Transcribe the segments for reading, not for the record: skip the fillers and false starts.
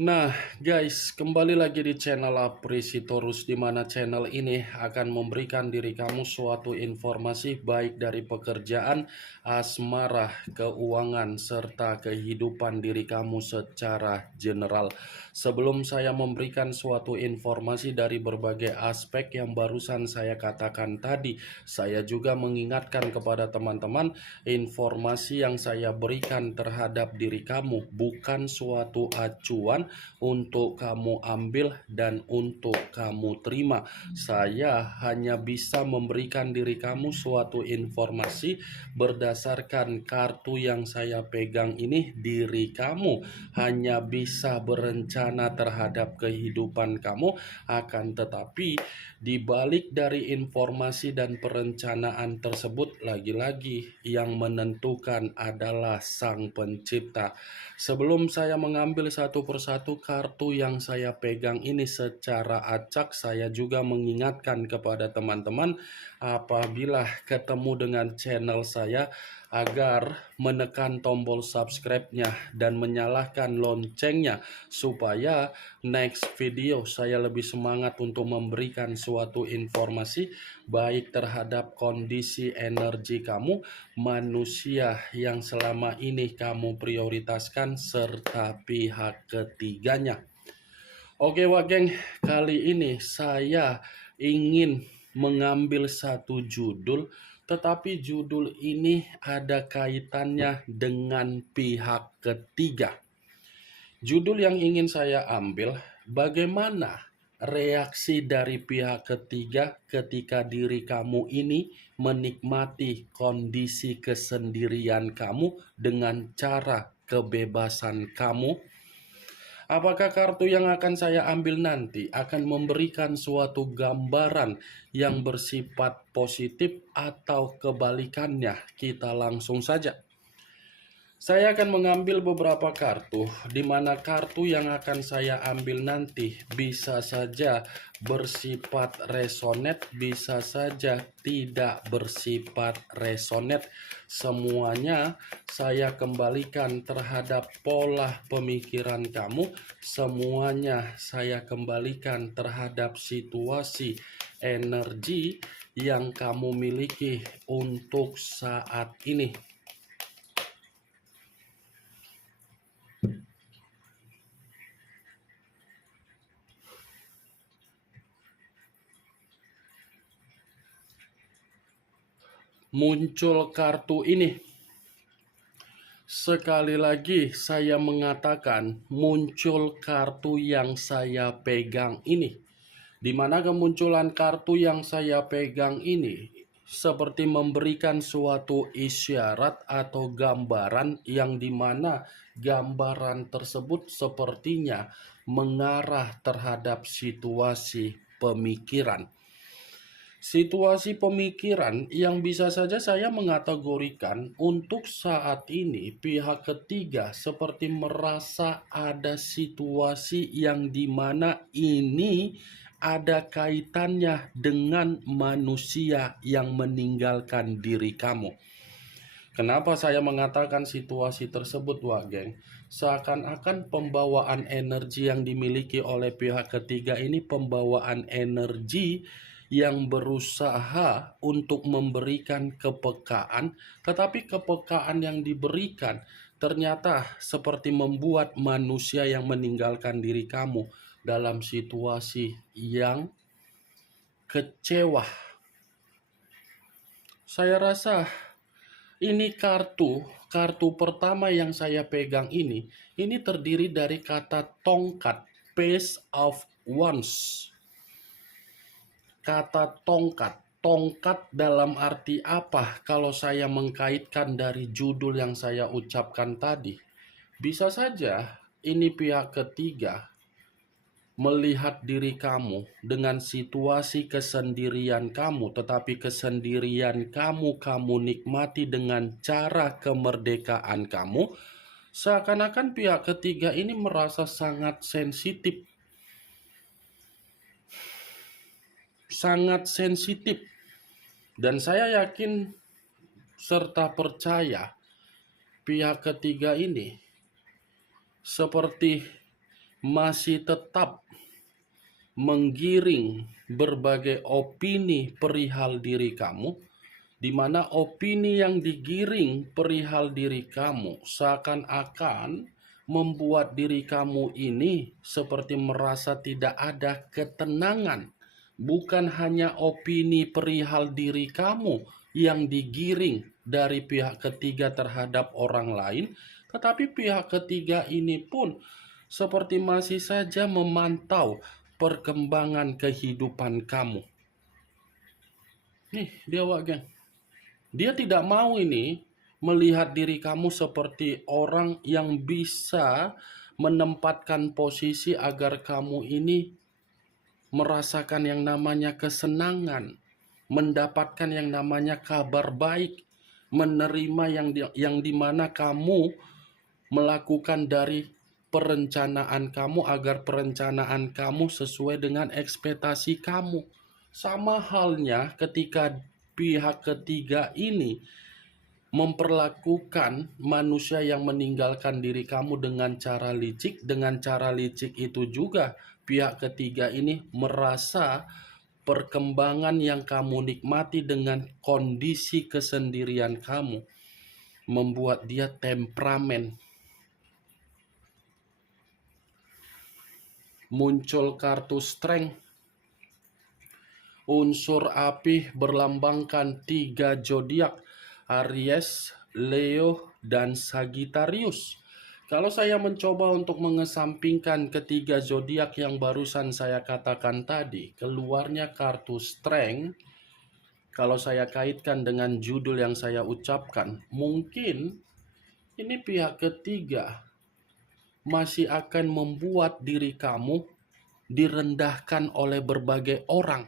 Nah, guys, kembali lagi di channel Apresitorus, di mana channel ini akan memberikan diri kamu suatu informasi baik dari pekerjaan, asmara, keuangan, serta kehidupan diri kamu secara general. Sebelum saya memberikan suatu informasi dari berbagai aspek yang barusan saya katakan tadi, saya juga mengingatkan kepada teman-teman, informasi yang saya berikan terhadap diri kamu bukan suatu acuan untuk kamu ambil dan untuk kamu terima. Saya hanya bisa memberikan diri kamu suatu informasi berdasarkan kartu yang saya pegang ini. Diri kamu hanya bisa berencana terhadap kehidupan kamu, akan tetapi di balik dari informasi dan perencanaan tersebut, lagi-lagi yang menentukan adalah Sang Pencipta. Sebelum saya mengambil satu persatu kartu yang saya pegang ini secara acak, saya juga mengingatkan kepada teman-teman apabila ketemu dengan channel saya agar menekan tombol subscribe-nya dan menyalakan loncengnya supaya next video saya lebih semangat untuk memberikan suatu informasi baik terhadap kondisi energi kamu, manusia yang selama ini kamu prioritaskan, serta pihak ketiganya. Oke wah geng, kali ini saya ingin mengambil satu judul, tetapi judul ini ada kaitannya dengan pihak ketiga. Judul yang ingin saya ambil, bagaimana reaksi dari pihak ketiga ketika diri kamu ini menikmati kondisi kesendirian kamu dengan cara kebebasan kamu. Apakah kartu yang akan saya ambil nanti akan memberikan suatu gambaran yang bersifat positif atau kebalikannya? Kita langsung saja. Saya akan mengambil beberapa kartu, di mana kartu yang akan saya ambil nanti bisa saja bersifat resonate, bisa saja tidak bersifat resonate. Semuanya saya kembalikan terhadap pola pemikiran kamu, semuanya saya kembalikan terhadap situasi energi yang kamu miliki untuk saat ini. Muncul kartu ini. Sekali lagi saya mengatakan muncul kartu yang saya pegang ini. Di mana kemunculan kartu yang saya pegang ini seperti memberikan suatu isyarat atau gambaran yang dimana gambaran tersebut sepertinya mengarah terhadap situasi pemikiran. Situasi pemikiran yang bisa saja saya mengategorikan untuk saat ini pihak ketiga seperti merasa ada situasi yang dimana ini ada kaitannya dengan manusia yang meninggalkan diri kamu. Kenapa saya mengatakan situasi tersebut, Wak Geng? Seakan-akan pembawaan energi yang dimiliki oleh pihak ketiga ini pembawaan energi yang berusaha untuk memberikan kepekaan, tetapi kepekaan yang diberikan ternyata seperti membuat manusia yang meninggalkan diri kamu dalam situasi yang kecewa. Saya rasa ini kartu pertama yang saya pegang ini terdiri dari kata tongkat, Page of Wands. Kata tongkat dalam arti apa kalau saya mengkaitkan dari judul yang saya ucapkan tadi? Bisa saja ini pihak ketiga melihat diri kamu dengan situasi kesendirian kamu, tetapi kesendirian kamu nikmati dengan cara kemerdekaan kamu. Seakan-akan pihak ketiga ini merasa sangat sensitif, dan saya yakin serta percaya pihak ketiga ini seperti masih tetap menggiring berbagai opini perihal diri kamu, di mana opini yang digiring perihal diri kamu seakan-akan membuat diri kamu ini seperti merasa tidak ada ketenangan. Bukan hanya opini perihal diri kamu yang digiring dari pihak ketiga terhadap orang lain, tetapi pihak ketiga ini pun seperti masih saja memantau perkembangan kehidupan kamu. Nih, dia geng. Dia tidak mau ini melihat diri kamu seperti orang yang bisa menempatkan posisi agar kamu ini merasakan yang namanya kesenangan, mendapatkan yang namanya kabar baik, menerima yang dimana kamu melakukan dari perencanaan kamu agar perencanaan kamu sesuai dengan ekspektasi kamu. Sama halnya ketika pihak ketiga ini memperlakukan manusia yang meninggalkan diri kamu dengan cara licik. Dengan cara licik itu juga pihak ketiga ini merasa perkembangan yang kamu nikmati dengan kondisi kesendirian kamu membuat dia temperamen. Muncul kartu strength, unsur api berlambangkan 3 zodiak, Aries, Leo, dan Sagittarius. Kalau saya mencoba untuk mengesampingkan ketiga zodiak yang barusan saya katakan tadi, keluarnya kartu strength. Kalau saya kaitkan dengan judul yang saya ucapkan, mungkin ini pihak ketiga masih akan membuat diri kamu direndahkan oleh berbagai orang.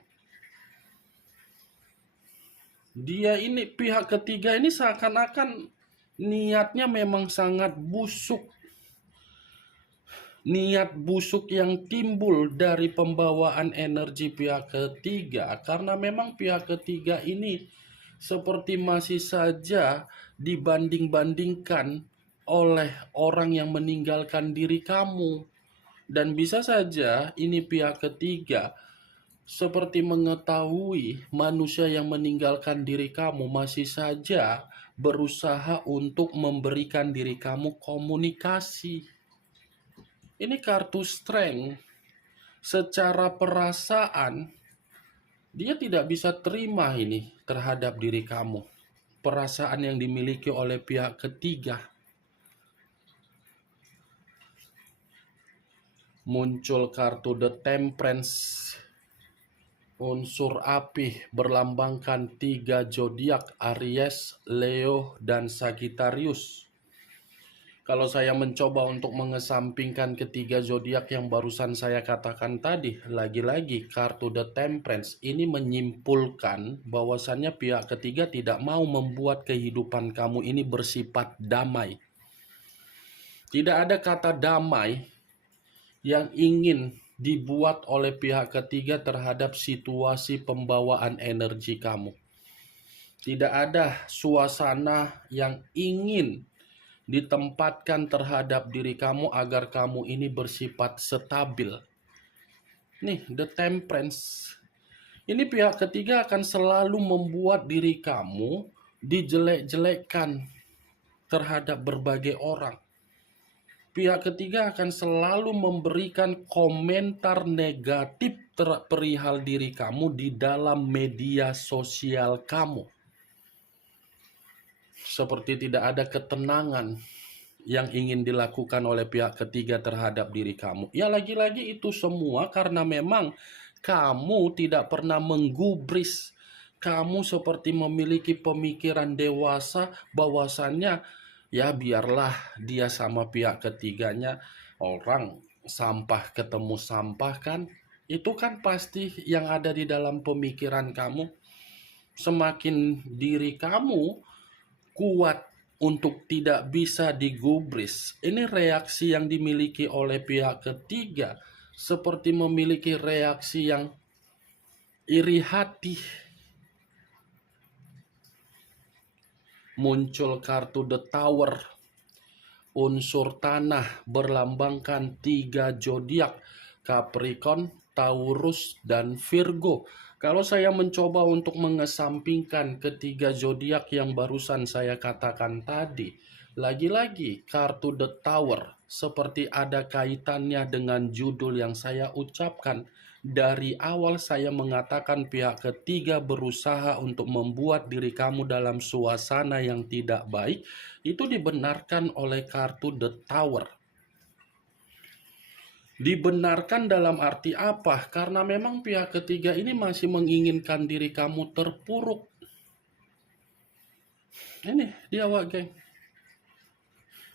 Dia ini, pihak ketiga ini seakan-akan niatnya memang sangat busuk. Niat busuk yang timbul dari pembawaan energi pihak ketiga, karena memang pihak ketiga ini seperti masih saja dibanding-bandingkan oleh orang yang meninggalkan diri kamu. Dan bisa saja ini pihak ketiga seperti mengetahui manusia yang meninggalkan diri kamu masih saja berusaha untuk memberikan diri kamu komunikasi. Ini kartu strength. Secara perasaan, dia tidak bisa terima ini terhadap diri kamu. Perasaan yang dimiliki oleh pihak ketiga. Muncul kartu The Temperance, unsur api berlambangkan 3 zodiak, Aries, Leo, dan Sagittarius. Kalau saya mencoba untuk mengesampingkan ketiga zodiak yang barusan saya katakan tadi, lagi-lagi kartu The Temperance ini menyimpulkan bahwasannya pihak ketiga tidak mau membuat kehidupan kamu ini bersifat damai. Tidak ada kata damai yang ingin dibuat oleh pihak ketiga terhadap situasi pembawaan energi kamu. Tidak ada suasana yang ingin ditempatkan terhadap diri kamu agar kamu ini bersifat stabil. Nih, The Temperance. Ini pihak ketiga akan selalu membuat diri kamu dijelek-jelekkan terhadap berbagai orang. Pihak ketiga akan selalu memberikan komentar negatif perihal diri kamu di dalam media sosial kamu. Seperti tidak ada ketenangan yang ingin dilakukan oleh pihak ketiga terhadap diri kamu. Ya lagi-lagi itu semua karena memang kamu tidak pernah menggubris. Kamu seperti memiliki pemikiran dewasa bahwasannya ya biarlah dia sama pihak ketiganya, orang sampah ketemu sampah kan. Itu kan pasti yang ada di dalam pemikiran kamu. Semakin diri kamu kuat untuk tidak bisa digubris. Ini reaksi yang dimiliki oleh pihak ketiga seperti memiliki reaksi yang iri hati. Muncul kartu The Tower, unsur tanah berlambangkan 3 zodiak, Capricorn, Taurus, dan Virgo. Kalau saya mencoba untuk mengesampingkan ketiga zodiak yang barusan saya katakan tadi, lagi-lagi kartu The Tower seperti ada kaitannya dengan judul yang saya ucapkan. Dari awal saya mengatakan pihak ketiga berusaha untuk membuat diri kamu dalam suasana yang tidak baik. Itu dibenarkan oleh kartu The Tower. Dibenarkan dalam arti apa? Karena memang pihak ketiga ini masih menginginkan diri kamu terpuruk. Ini dia, Wak, geng.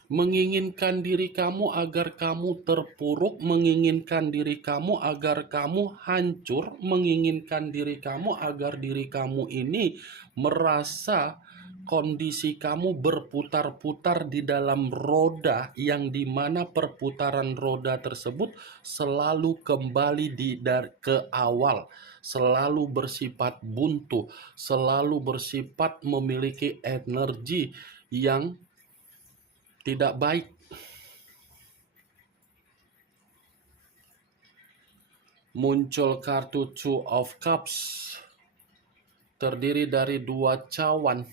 Menginginkan diri kamu agar kamu terpuruk, menginginkan diri kamu agar kamu hancur, menginginkan diri kamu agar diri kamu ini merasa kondisi kamu berputar-putar di dalam roda yang dimana perputaran roda tersebut selalu kembali ke awal, selalu bersifat buntu, selalu bersifat memiliki energi yang tidak baik. Muncul kartu Two of Cups, terdiri dari 2 cawan,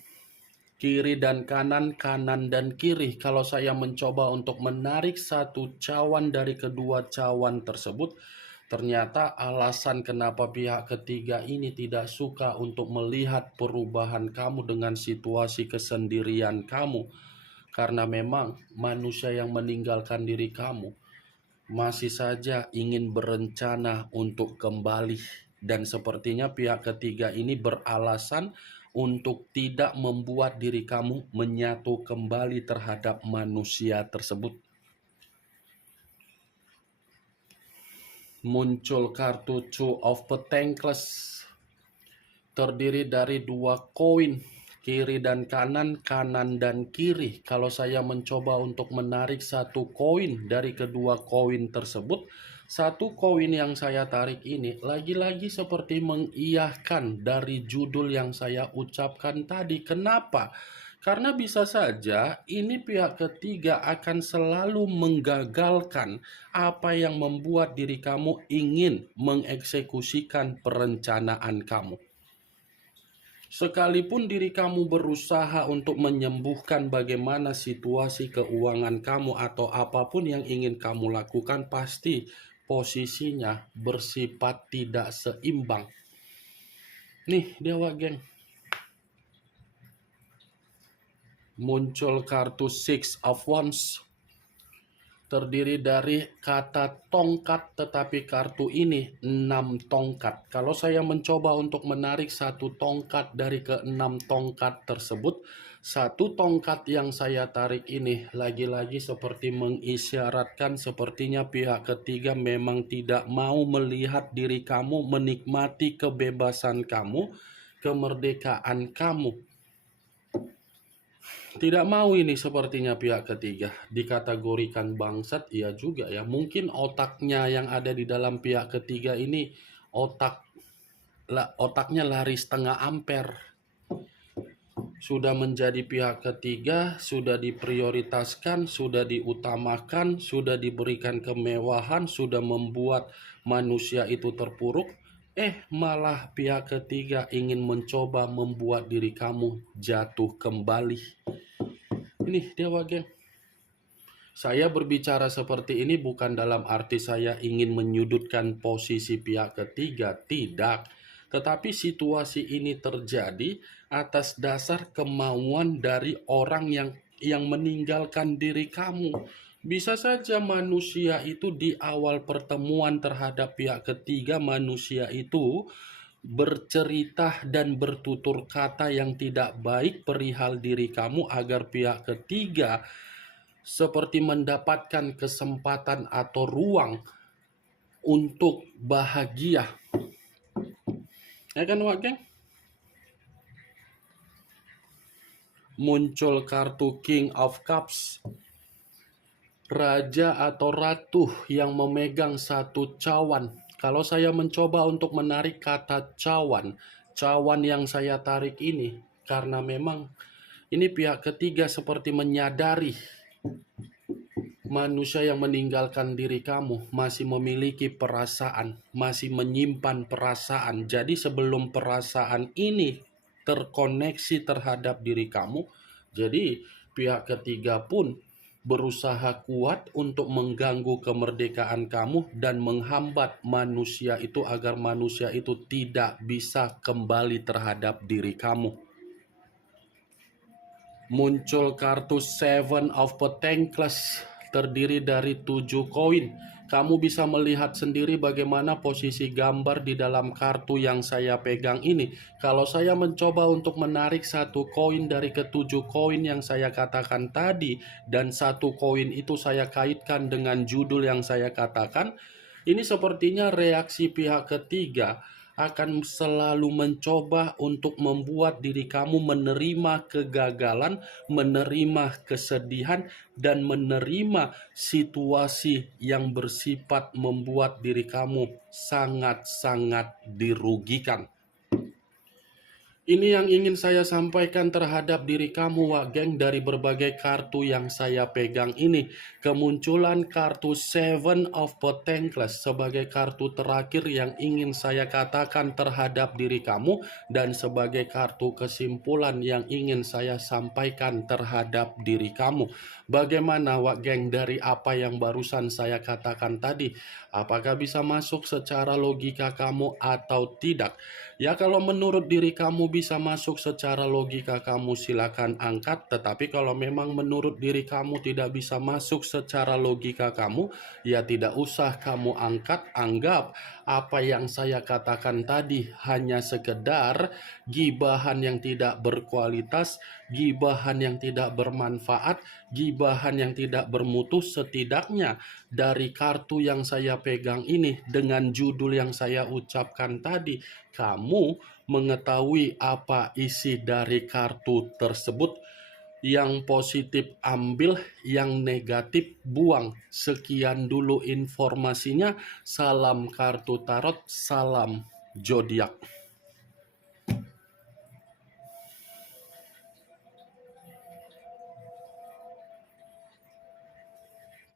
kiri dan kanan, kanan dan kiri. Kalau saya mencoba untuk menarik satu cawan dari kedua cawan tersebut, ternyata alasan kenapa pihak ketiga ini tidak suka untuk melihat perubahan kamu dengan situasi kesendirian kamu. Karena memang manusia yang meninggalkan diri kamu masih saja ingin berencana untuk kembali. Dan sepertinya pihak ketiga ini beralasan untuk tidak membuat diri kamu menyatu kembali terhadap manusia tersebut. Muncul kartu Two of Pentacles, terdiri dari 2 koin, kiri dan kanan, kanan dan kiri. Kalau saya mencoba untuk menarik satu koin dari kedua koin tersebut, satu koin yang saya tarik ini lagi-lagi seperti mengiyahkan dari judul yang saya ucapkan tadi. Kenapa? Karena bisa saja ini pihak ketiga akan selalu menggagalkan apa yang membuat diri kamu ingin mengeksekusikan perencanaan kamu. Sekalipun diri kamu berusaha untuk menyembuhkan bagaimana situasi keuangan kamu atau apapun yang ingin kamu lakukan, pasti posisinya bersifat tidak seimbang. Nih, Dewa geng. Muncul kartu Six of Wands, terdiri dari kata tongkat, tetapi kartu ini 6 tongkat. Kalau saya mencoba untuk menarik satu tongkat dari ke-6 tongkat tersebut, satu tongkat yang saya tarik ini lagi-lagi seperti mengisyaratkan sepertinya pihak ketiga memang tidak mau melihat diri kamu menikmati kebebasan kamu, kemerdekaan kamu. Tidak mau ini sepertinya pihak ketiga. Dikategorikan bangsat, iya juga ya. Mungkin otaknya yang ada di dalam pihak ketiga ini otaknya lari setengah ampere. Sudah menjadi pihak ketiga, sudah diprioritaskan, sudah diutamakan, sudah diberikan kemewahan, sudah membuat manusia itu terpuruk. Malah pihak ketiga ingin mencoba membuat diri kamu jatuh kembali. Ini Dewa geng. Saya berbicara seperti ini bukan dalam arti saya ingin menyudutkan posisi pihak ketiga, tidak. Tetapi situasi ini terjadi atas dasar kemauan dari orang yang meninggalkan diri kamu. Bisa saja manusia itu di awal pertemuan terhadap pihak ketiga, manusia itu bercerita dan bertutur kata yang tidak baik perihal diri kamu agar pihak ketiga seperti mendapatkan kesempatan atau ruang untuk bahagia. Ya kan, Wak geng? Muncul kartu King of Cups, raja atau ratu yang memegang satu cawan. Kalau saya mencoba untuk menarik kata cawan yang saya tarik ini, karena memang ini pihak ketiga seperti menyadari Manusia yang meninggalkan diri kamu masih memiliki perasaan, masih menyimpan perasaan. Jadi sebelum perasaan ini terkoneksi terhadap diri kamu, jadi pihak ketiga pun berusaha kuat untuk mengganggu kemerdekaan kamu dan menghambat manusia itu agar manusia itu tidak bisa kembali terhadap diri kamu. Muncul kartu Seven of Pentacles terdiri dari 7 koin. Kamu bisa melihat sendiri bagaimana posisi gambar di dalam kartu yang saya pegang ini. Kalau saya mencoba untuk menarik satu koin dari ketujuh koin yang saya katakan tadi, dan satu koin itu saya kaitkan dengan judul yang saya katakan, ini sepertinya reaksi pihak ketiga akan selalu mencoba untuk membuat diri kamu menerima kegagalan, menerima kesedihan, dan menerima situasi yang bersifat membuat diri kamu sangat-sangat dirugikan. Ini yang ingin saya sampaikan terhadap diri kamu, Wak Geng, dari berbagai kartu yang saya pegang ini. Kemunculan kartu Seven of Pentacles sebagai kartu terakhir yang ingin saya katakan terhadap diri kamu, dan sebagai kartu kesimpulan yang ingin saya sampaikan terhadap diri kamu. Bagaimana, Wak Geng, dari apa yang barusan saya katakan tadi? Apakah bisa masuk secara logika kamu atau tidak? Ya, kalau menurut diri kamu bisa masuk secara logika kamu, silakan angkat. Tetapi kalau memang menurut diri kamu tidak bisa masuk secara logika kamu, ya tidak usah kamu angkat. Anggap apa yang saya katakan tadi hanya sekedar gibahan yang tidak berkualitas, gibahan yang tidak bermanfaat, gibahan yang tidak bermutu. Setidaknya dari kartu yang saya pegang ini dengan judul yang saya ucapkan tadi, kamu mengetahui apa isi dari kartu tersebut. Yang positif ambil, yang negatif buang. Sekian dulu informasinya. Salam kartu tarot, salam zodiak.